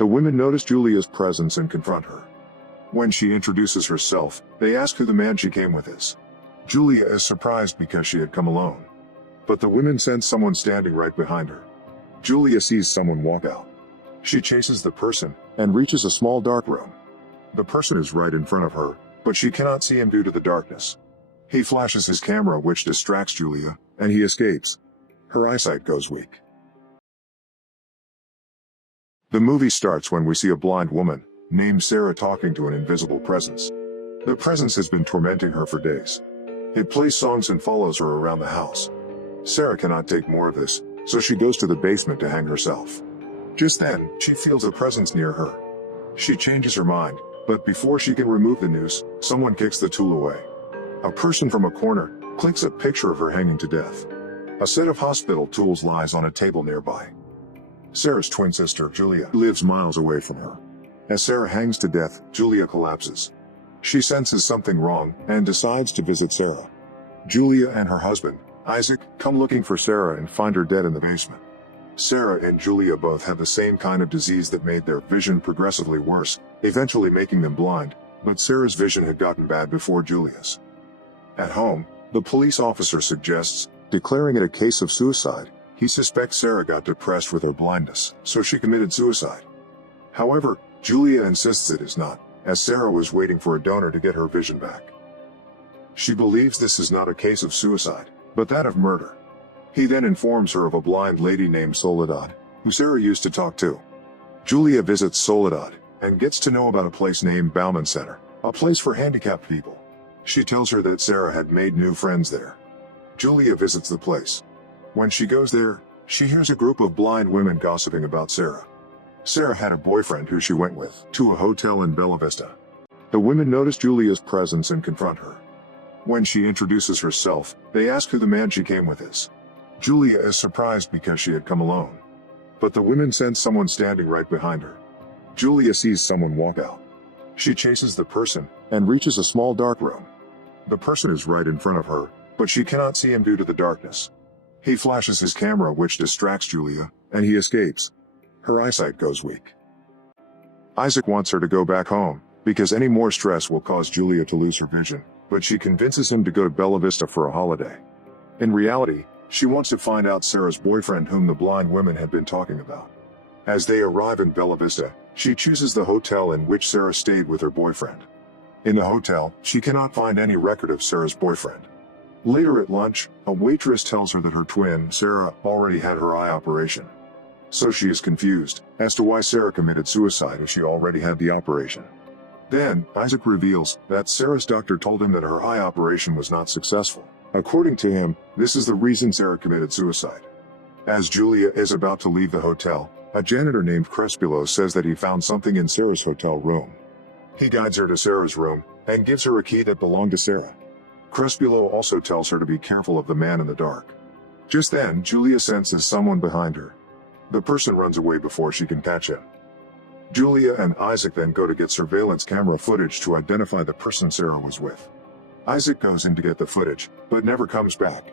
The women notice Julia's presence and confront her. When she introduces herself, they ask who the man she came with is. Julia is surprised because she had come alone. But the women sense someone standing right behind her. Julia sees someone walk out. She chases the person and reaches a small dark room. The person is right in front of her, but she cannot see him due to the darkness. He flashes his camera, which distracts Julia, and he escapes. Her eyesight goes weak. The movie starts when we see a blind woman named Sarah talking to an invisible presence. The presence has been tormenting her for days. It plays songs and follows her around the house. Sarah cannot take more of this, so she goes to the basement to hang herself. Just then, she feels a presence near her. She changes her mind, but before she can remove the noose, someone kicks the tool away. A person from a corner clicks a picture of her hanging to death. A set of hospital tools lies on a table nearby. Sarah's twin sister, Julia, lives miles away from her. As Sarah hangs to death, Julia collapses. She senses something wrong and decides to visit Sarah. Julia and her husband, Isaac, come looking for Sarah and find her dead in the basement. Sarah and Julia both have the same kind of disease that made their vision progressively worse, eventually making them blind, but Sarah's vision had gotten bad before Julia's. At home, the police officer suggests declaring it a case of suicide. He suspects Sarah got depressed with her blindness, so she committed suicide. However, Julia insists it is not, as Sarah was waiting for a donor to get her vision back. She believes this is not a case of suicide, but that of murder. He then informs her of a blind lady named Soledad, who Sarah used to talk to. Julia visits Soledad, and gets to know about a place named Bauman Center, a place for handicapped people. She tells her that Sarah had made new friends there. Julia visits the place. When she goes there, she hears a group of blind women gossiping about Sarah. Sarah had a boyfriend who she went with to a hotel in Bella Vista. The women notice Julia's presence and confront her. When she introduces herself, they ask who the man she came with is. Julia is surprised because she had come alone. But the women sense someone standing right behind her. Julia sees someone walk out. She chases the person and reaches a small dark room. The person is right in front of her, but she cannot see him due to the darkness. He flashes his camera, which distracts Julia, and he escapes. Her eyesight goes weak. Isaac wants her to go back home, because any more stress will cause Julia to lose her vision, but she convinces him to go to Bella Vista for a holiday. In reality, she wants to find out Sarah's boyfriend whom the blind women had been talking about. As they arrive in Bella Vista, she chooses the hotel in which Sarah stayed with her boyfriend. In the hotel, she cannot find any record of Sarah's boyfriend. Later at lunch, a waitress tells her that her twin, Sarah, already had her eye operation. So she is confused as to why Sarah committed suicide if she already had the operation. Then, Isaac reveals that Sarah's doctor told him that her eye operation was not successful. According to him, this is the reason Sarah committed suicide. As Julia is about to leave the hotel, a janitor named Crespillo says that he found something in Sarah's hotel room. He guides her to Sarah's room and gives her a key that belonged to Sarah. Crespillo also tells her to be careful of the man in the dark. Just then, Julia senses someone behind her. The person runs away before she can catch him. Julia and Isaac then go to get surveillance camera footage to identify the person Sarah was with. Isaac goes in to get the footage, but never comes back.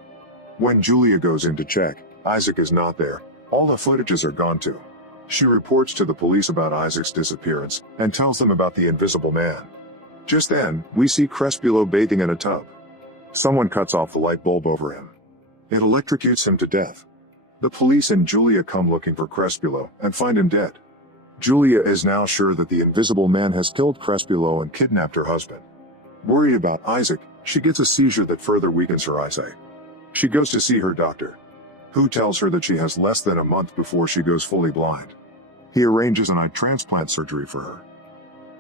When Julia goes in to check, Isaac is not there. All the footages are gone too. She reports to the police about Isaac's disappearance and tells them about the invisible man. Just then, we see Crespillo bathing in a tub. Someone cuts off the light bulb over him. It electrocutes him to death. The police and Julia come looking for Crespillo and find him dead. Julia is now sure that the invisible man has killed Crespillo and kidnapped her husband. Worried about Isaac, she gets a seizure that further weakens her eyesight. She goes to see her doctor, who tells her that she has less than a month before she goes fully blind. He arranges an eye transplant surgery for her.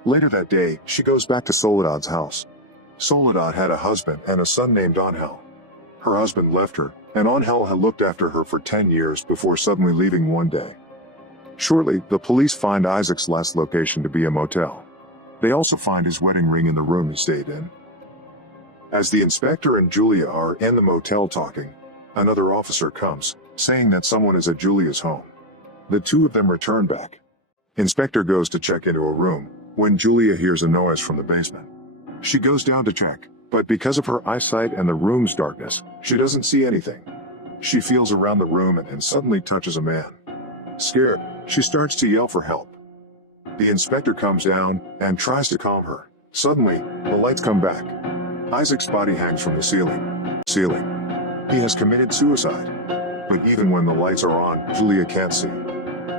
Later that day, she goes back to Soledad's house. Soledad had a husband and a son named Angel. Her husband left her, and Angel had looked after her for 10 years before suddenly leaving one day. Shortly, the police find Isaac's last location to be a motel. They also find his wedding ring in the room he stayed in. As the inspector and Julia are in the motel talking, another officer comes, saying that someone is at Julia's home. The two of them return back. Inspector goes to check into a room, when Julia hears a noise from the basement. She goes down to check, but because of her eyesight and the room's darkness, she doesn't see anything. She feels around the room and suddenly touches a man. Scared, she starts to yell for help. The inspector comes down and tries to calm her. Suddenly, the lights come back. Isaac's body hangs from the ceiling. He has committed suicide. But even when the lights are on, Julia can't see.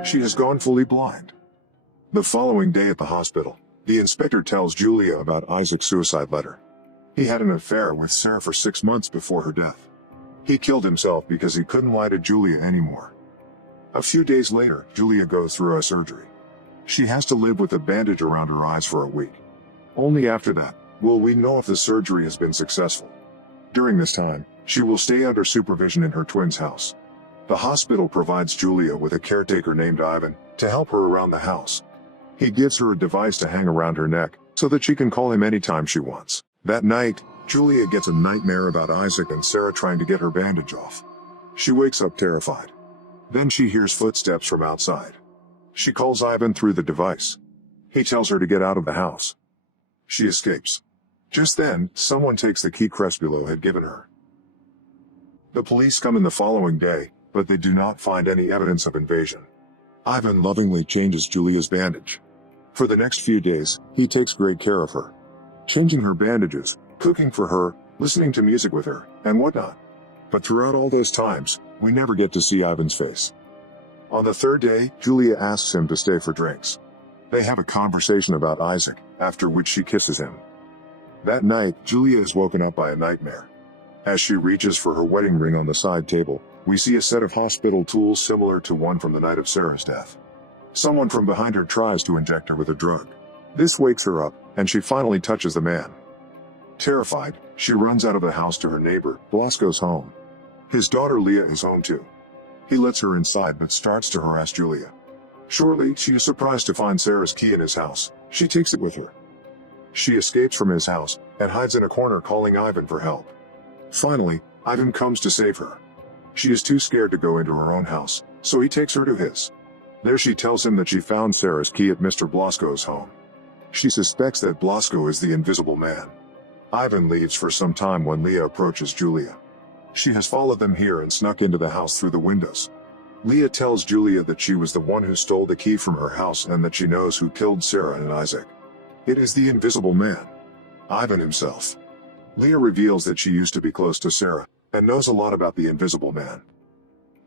She has gone fully blind. The following day at the hospital, the inspector tells Julia about Isaac's suicide letter. He had an affair with Sarah for 6 months before her death. He killed himself because he couldn't lie to Julia anymore. A few days later, Julia goes through a surgery. She has to live with a bandage around her eyes for a week. Only after that will we know if the surgery has been successful. During this time, she will stay under supervision in her twin's house. The hospital provides Julia with a caretaker named Ivan to help her around the house. He gives her a device to hang around her neck so that she can call him anytime she wants. That night, Julia gets a nightmare about Isaac and Sarah trying to get her bandage off. She wakes up terrified. Then she hears footsteps from outside. She calls Ivan through the device. He tells her to get out of the house. She escapes. Just then, someone takes the key Crespilo had given her. The police come in the following day, but they do not find any evidence of invasion. Ivan lovingly changes Julia's bandage. For the next few days, he takes great care of her, changing her bandages, cooking for her, listening to music with her, and whatnot. But throughout all those times, we never get to see Ivan's face. On the third day, Julia asks him to stay for drinks. They have a conversation about Isaac, after which she kisses him. That night, Julia is woken up by a nightmare. As she reaches for her wedding ring on the side table, we see a set of hospital tools similar to one from the night of Sarah's death. Someone from behind her tries to inject her with a drug. This wakes her up, and she finally touches the man. Terrified, she runs out of the house to her neighbor, Blasco's home. His daughter Leah is home too. He lets her inside but starts to harass Julia. Shortly, she is surprised to find Sarah's key in his house. She takes it with her. She escapes from his house and hides in a corner calling Ivan for help. Finally, Ivan comes to save her. She is too scared to go into her own house, so he takes her to his. There she tells him that she found Sarah's key at Mr. Blasco's home. She suspects that Blasco is the invisible man. Ivan leaves for some time when Leah approaches Julia. She has followed them here and snuck into the house through the windows. Leah tells Julia that she was the one who stole the key from her house and that she knows who killed Sarah and Isaac. It is the invisible man, Ivan himself. Leah reveals that she used to be close to Sarah and knows a lot about the invisible man.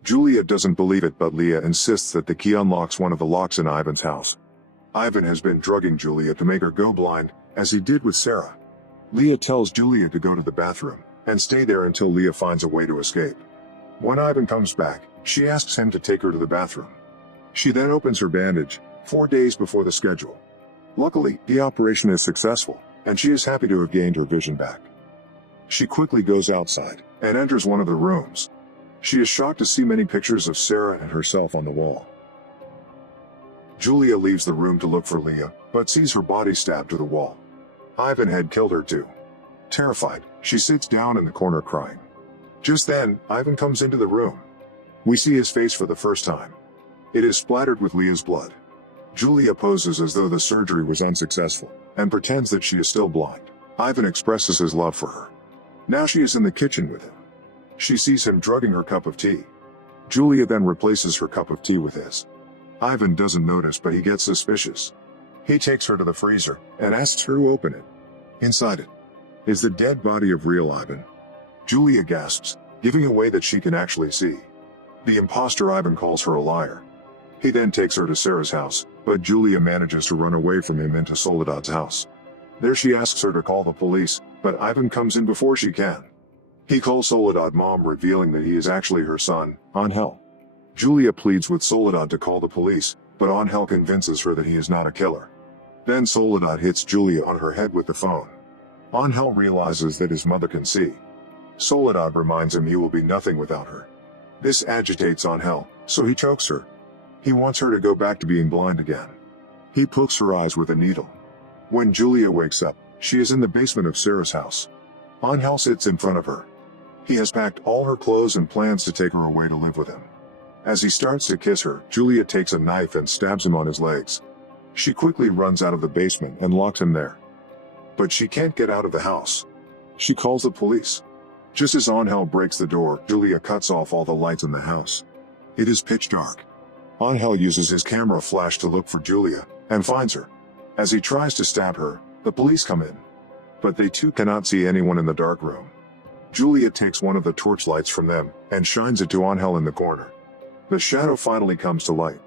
Julia doesn't believe it, but Leah insists that the key unlocks one of the locks in Ivan's house. Ivan has been drugging Julia to make her go blind, as he did with Sarah. Leah tells Julia to go to the bathroom and stay there until Leah finds a way to escape. When Ivan comes back, she asks him to take her to the bathroom. She then opens her bandage, 4 days before the schedule. Luckily, the operation is successful, and she is happy to have gained her vision back. She quickly goes outside and enters one of the rooms. She is shocked to see many pictures of Sarah and herself on the wall. Julia leaves the room to look for Leah, but sees her body stabbed to the wall. Ivan had killed her too. Terrified, she sits down in the corner crying. Just then, Ivan comes into the room. We see his face for the first time. It is splattered with Leah's blood. Julia poses as though the surgery was unsuccessful, and pretends that she is still blind. Ivan expresses his love for her. Now she is in the kitchen with him. She sees him drugging her cup of tea. Julia then replaces her cup of tea with his. Ivan doesn't notice, but he gets suspicious. He takes her to the freezer and asks her to open it. Inside it is the dead body of real Ivan. Julia gasps, giving away that she can actually see. The imposter Ivan calls her a liar. He then takes her to Sarah's house, but Julia manages to run away from him into Soledad's house. There she asks her to call the police, but Ivan comes in before she can. He calls Soledad mom, revealing that he is actually her son, Angel. Julia pleads with Soledad to call the police, but Angel convinces her that he is not a killer. Then Soledad hits Julia on her head with the phone. Angel realizes that his mother can see. Soledad reminds him he will be nothing without her. This agitates Angel, so he chokes her. He wants her to go back to being blind again. He pokes her eyes with a needle. When Julia wakes up, she is in the basement of Sarah's house. Angel sits in front of her. He has packed all her clothes and plans to take her away to live with him. As he starts to kiss her, Julia takes a knife and stabs him on his legs. She quickly runs out of the basement and locks him there. But she can't get out of the house. She calls the police. Just as Angel breaks the door, Julia cuts off all the lights in the house. It is pitch dark. Angel uses his camera flash to look for Julia, and finds her. As he tries to stab her, the police come in. But they too cannot see anyone in the dark room. Julia takes one of the torchlights from them and shines it to Angel in the corner. The shadow finally comes to light.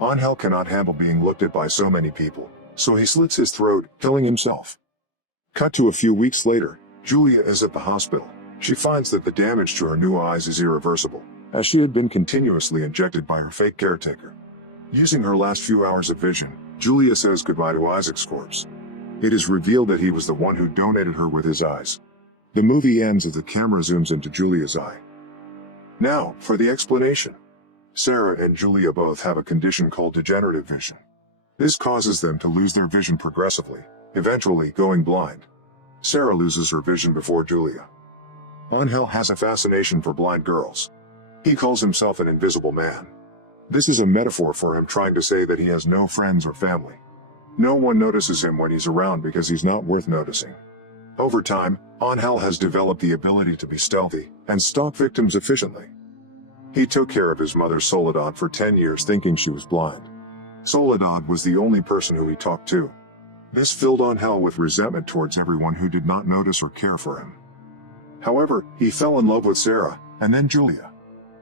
Angel cannot handle being looked at by so many people, so he slits his throat, killing himself. Cut to a few weeks later, Julia is at the hospital. She finds that the damage to her new eyes is irreversible, as she had been continuously injected by her fake caretaker. Using her last few hours of vision, Julia says goodbye to Isaac's corpse. It is revealed that he was the one who donated her with his eyes. The movie ends as the camera zooms into Julia's eye. Now, for the explanation. Sarah and Julia both have a condition called degenerative vision. This causes them to lose their vision progressively, eventually going blind. Sarah loses her vision before Julia. Angel has a fascination for blind girls. He calls himself an invisible man. This is a metaphor for him trying to say that he has no friends or family. No one notices him when he's around because he's not worth noticing. Over time, Angel has developed the ability to be stealthy and stalk victims efficiently. He took care of his mother Soledad for 10 years thinking she was blind. Soledad was the only person who he talked to. This filled Angel with resentment towards everyone who did not notice or care for him. However, he fell in love with Sarah, and then Julia.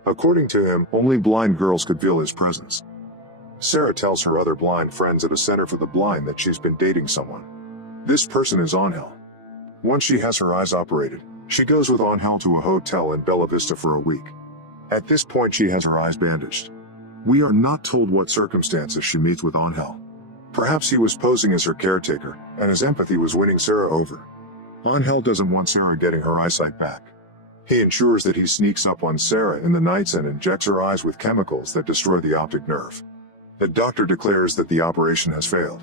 According to him, only blind girls could feel his presence. Sarah tells her other blind friends at a center for the blind that she's been dating someone. This person is Angel. Once she has her eyes operated, she goes with Angel to a hotel in Bella Vista for a week. At this point she has her eyes bandaged. We are not told what circumstances she meets with Angel. Perhaps he was posing as her caretaker, and his empathy was winning Sarah over. Angel doesn't want Sarah getting her eyesight back. He ensures that he sneaks up on Sarah in the nights and injects her eyes with chemicals that destroy the optic nerve. The doctor declares that the operation has failed.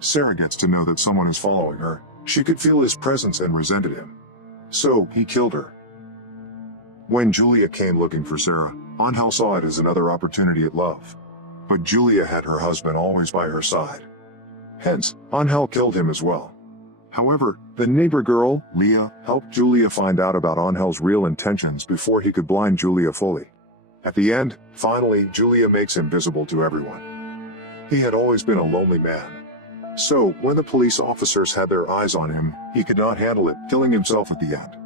Sarah gets to know that someone is following her. She could feel his presence and resented him. So, he killed her. When Julia came looking for Sarah, Angel saw it as another opportunity at love. But Julia had her husband always by her side. Hence, Angel killed him as well. However, the neighbor girl, Leah, helped Julia find out about Angel's real intentions before he could blind Julia fully. At the end, finally, Julia makes him visible to everyone. He had always been a lonely man. So, when the police officers had their eyes on him, he could not handle it, killing himself at the end.